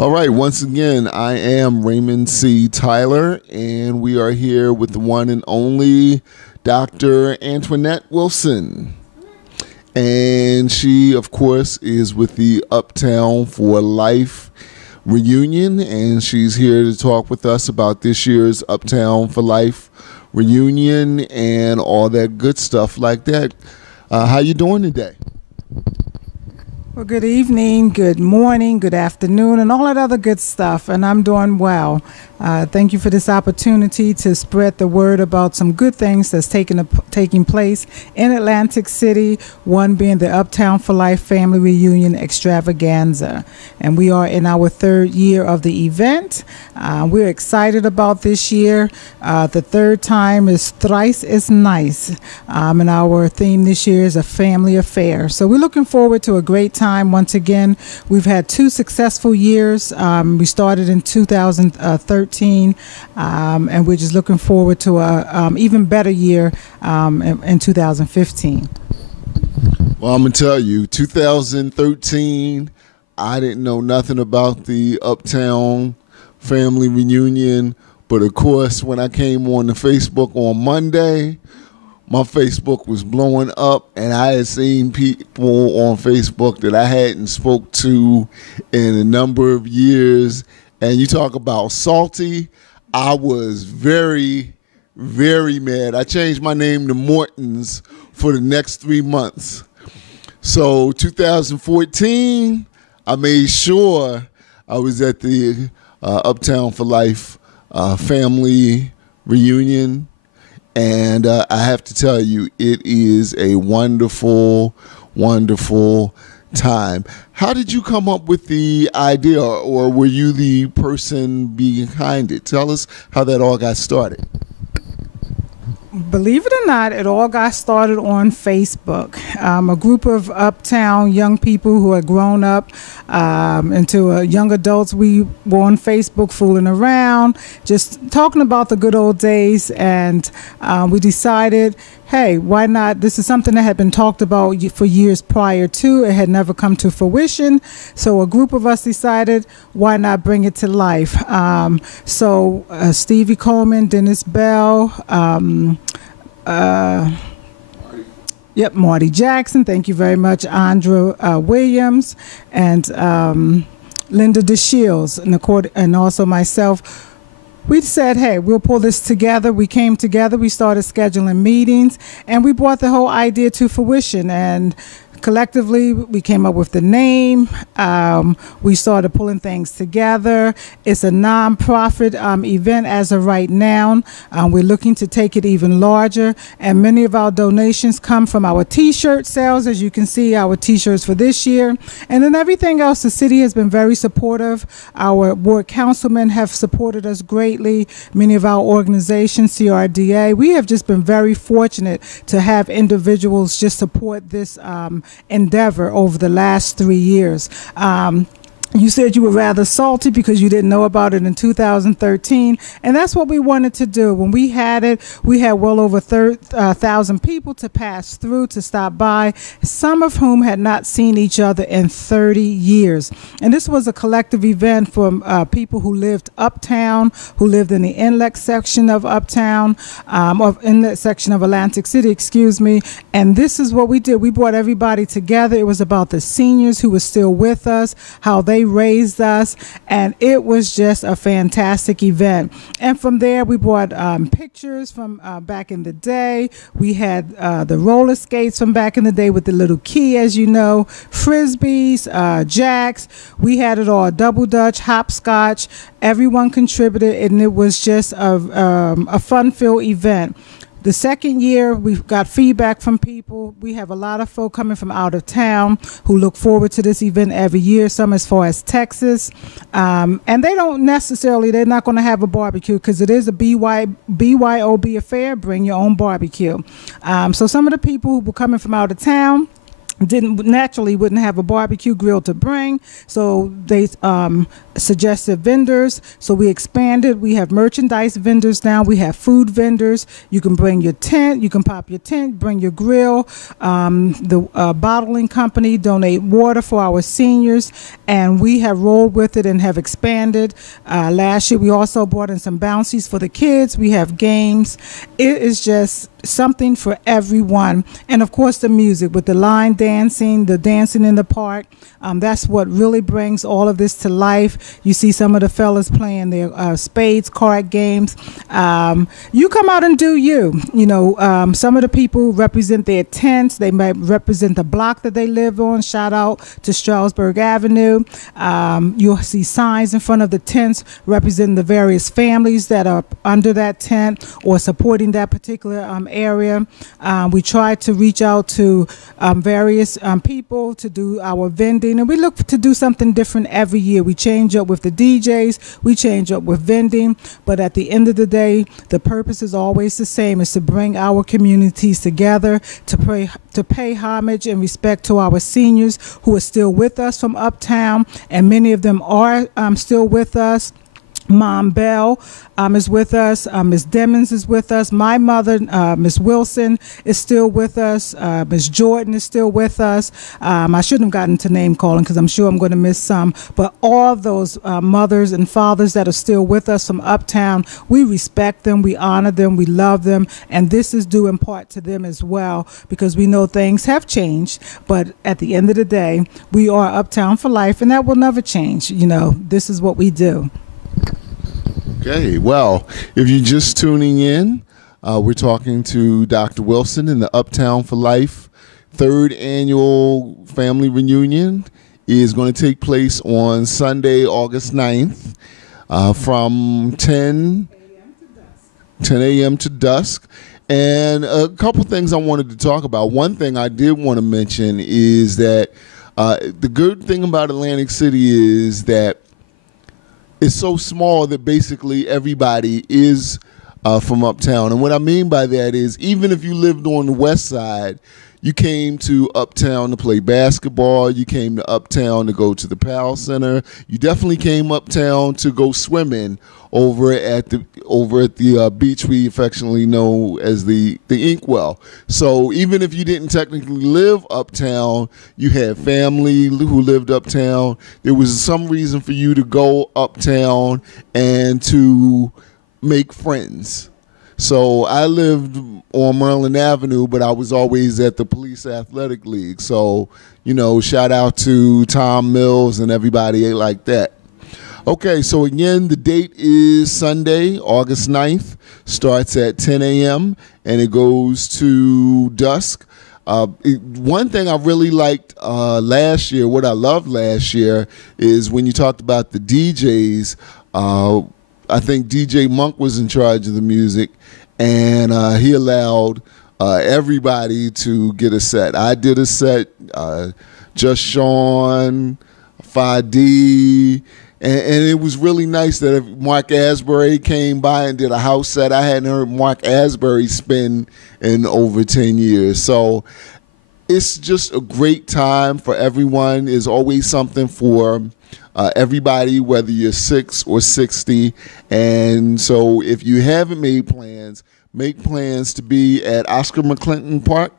All right, once again, I am Raymond C. Tyler, and we are here with the one and only Dr. Antoinette Wilson. And she, of course, is with the Uptown4Life Reunion, and she's here to talk with us about this year's Uptown4Life Reunion and all that good stuff like that. How you doing today? Well, good evening, good morning, good afternoon, and all that other good stuff. And I'm doing well. Thank you for this opportunity to spread the word about some good things that's taking place in Atlantic City, one being the Uptown4Life Family Reunion Extravaganza. And we are in our third year of the event. We're excited about this year. The third time is thrice as nice. And our theme this year is a family affair. So we're looking forward to a great time. Once again, we've had 2 successful years. We started in 2013, and we're just looking forward to a even better year in 2015. Well, I'm going to tell you, 2013, I didn't know nothing about the Uptown Family Reunion, but of course, when I came on the Facebook on Monday, my Facebook was blowing up, and I had seen people on Facebook that I hadn't spoke to in a number of years. And you talk about salty, I was very, very mad. I changed my name to Morton's for the next 3 months. So 2014, I made sure I was at the Uptown4Life family reunion. And I have to tell you, it is a wonderful, wonderful time. How did you come up with the idea, or were you the person behind it? Tell us how that all got started. Believe it or not, it all got started on Facebook. A group of uptown young people who had grown up into young adults. We were on Facebook fooling around, just talking about the good old days, and we decided, hey, why not? This is something that had been talked about for years prior to. It had never come to fruition. So a group of us decided, why not bring it to life? So Stevie Coleman, Dennis Bell, Marty Jackson, thank you very much, Andra Williams, and Linda DeShields, and also myself. We said, hey, we'll pull this together. We came together, we started scheduling meetings, and we brought the whole idea to fruition. And collectively, we came up with the name. We started pulling things together. It's a nonprofit event as of right now. We're looking to take it even larger, and many of our donations come from our T-shirt sales. As you can see, our T-shirts for this year, and then everything else. The city has been very supportive. Our ward councilmen have supported us greatly. Many of our organizations, CRDA, we have just been very fortunate to have individuals just support this endeavor over the last 3 years. You said you were rather salty because you didn't know about it in 2013, and that's what we wanted to do. When we had it, we had well over 1,000 people to pass through, to stop by, some of whom had not seen each other in 30 years. And this was a collective event for people who lived uptown, who lived in the inlet section of uptown, of inlet section of Atlantic City, excuse me. And this is what we did. We brought everybody together. It was about the seniors who were still with us, how they raised us, and it was just a fantastic event. And from there, we brought pictures from back in the day. We had the roller skates from back in the day with the little key, as you know, frisbees, jacks. We had it all, double dutch, hopscotch. Everyone contributed, and it was just a fun-filled event. The second year, we've got feedback from people. We have a lot of folk coming from out of town who look forward to this event every year, some as far as Texas. And they don't necessarily, they're not going to have a barbecue because it is a BYOB affair, bring your own barbecue. So some of the people who were coming from out of town, wouldn't have a barbecue grill to bring, so they suggested vendors. So we expanded. We have merchandise vendors now. We have food vendors. You can bring your tent. You can pop your tent, bring your grill. The bottling company donate water for our seniors, and we have rolled with it and have expanded. Last year we also brought in some bouncies for the kids. We have games. It is just something for everyone, and of course the music with the line dancing, the dancing in the park. That's what really brings all of this to life. You see some of the fellas playing their spades, card games. You come out and do you. You know, some of the people represent their tents. They might represent the block that they live on. Shout out to Stroudsburg Avenue. You'll see signs in front of the tents representing the various families that are under that tent or supporting that particular area. We try to reach out to various people to do our vending, and we look to do something different every year. We change up with the DJs, we change up with vending, but at the end of the day, the purpose is always the same: is to bring our communities together, to pay homage and respect to our seniors who are still with us from Uptown, and many of them are still with us. Mom Bell is with us. Miss Demmons is with us. My mother, Miss Wilson, is still with us. Miss Jordan is still with us. I shouldn't have gotten to name calling because I'm sure I'm going to miss some. But all those mothers and fathers that are still with us from Uptown, we respect them, we honor them, we love them, and this is due in part to them as well, because we know things have changed. But at the end of the day, we are Uptown for life, and that will never change. You know, this is what we do. Okay, well, if you're just tuning in, we're talking to Dr. Wilson in the Uptown for Life third annual family reunion. Is going to take place on Sunday, August 9th from 10 a.m. to dusk. And a couple things I wanted to talk about. One thing I did want to mention is that the good thing about Atlantic City is that it's so small that basically everybody is from Uptown. And what I mean by that is, even if you lived on the west side, you came to Uptown to play basketball. You came to Uptown to go to the Powell Center. You definitely came Uptown to go swimming over at the beach we affectionately know as the Inkwell. So even if you didn't technically live Uptown, you had family who lived Uptown. There was some reason for you to go Uptown and to make friends. So I lived on Maryland Avenue, but I was always at the Police Athletic League. So, you know, shout out to Tom Mills and everybody like that. Okay, so again, the date is Sunday, August 9th. Starts at 10 a.m. and it goes to dusk. One thing I really liked last year, what I loved last year, is when you talked about the DJs. I think DJ Monk was in charge of the music, and he allowed everybody to get a set. I did a set, Just Sean, 5D, and it was really nice that Mark Asbury came by and did a house set. I hadn't heard Mark Asbury spin in over 10 years. So it's just a great time for everyone. There's always something for everybody, whether you're 6 or 60. And so if you haven't made plans, make plans to be at Oscar McClinton Park.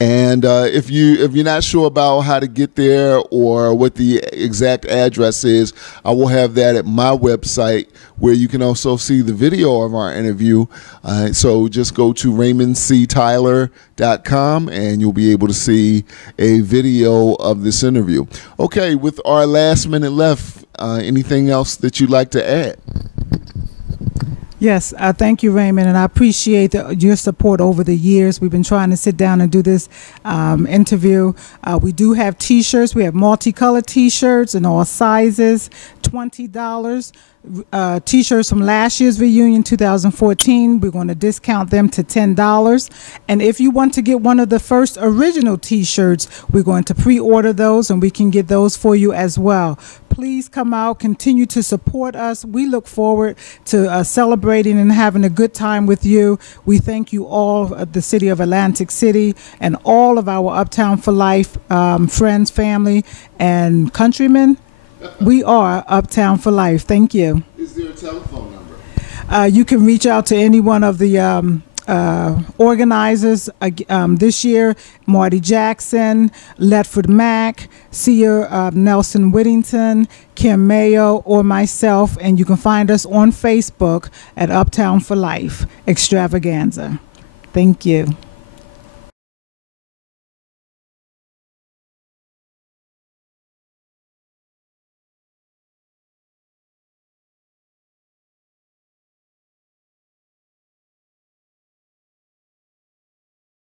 And if you're not sure about how to get there or what the exact address is, I will have that at my website, where you can also see the video of our interview. So just go to RaymondCTyler.com and you'll be able to see a video of this interview. Okay, with our last minute left, anything else that you'd like to add? Yes, thank you, Raymond, and I appreciate your support over the years. We've been trying to sit down and do this interview. We do have T-shirts. We have multicolored T-shirts in all sizes, $20. T-shirts from last year's reunion, 2014. We're going to discount them to $10. And if you want to get one of the first original T-shirts, we're going to pre-order those, and we can get those for you as well. Please come out, continue to support us. We look forward to celebrating and having a good time with you. We thank you all, the city of Atlantic City, and all of our Uptown for Life friends, family, and countrymen. We are Uptown for Life. Thank you. Is there a telephone number? You can reach out to any one of the organizers this year: Marty Jackson, Ledford Mack, Sear Nelson Whittington, Kim Mayo, or myself. And you can find us on Facebook at Uptown for Life Extravaganza. Thank you.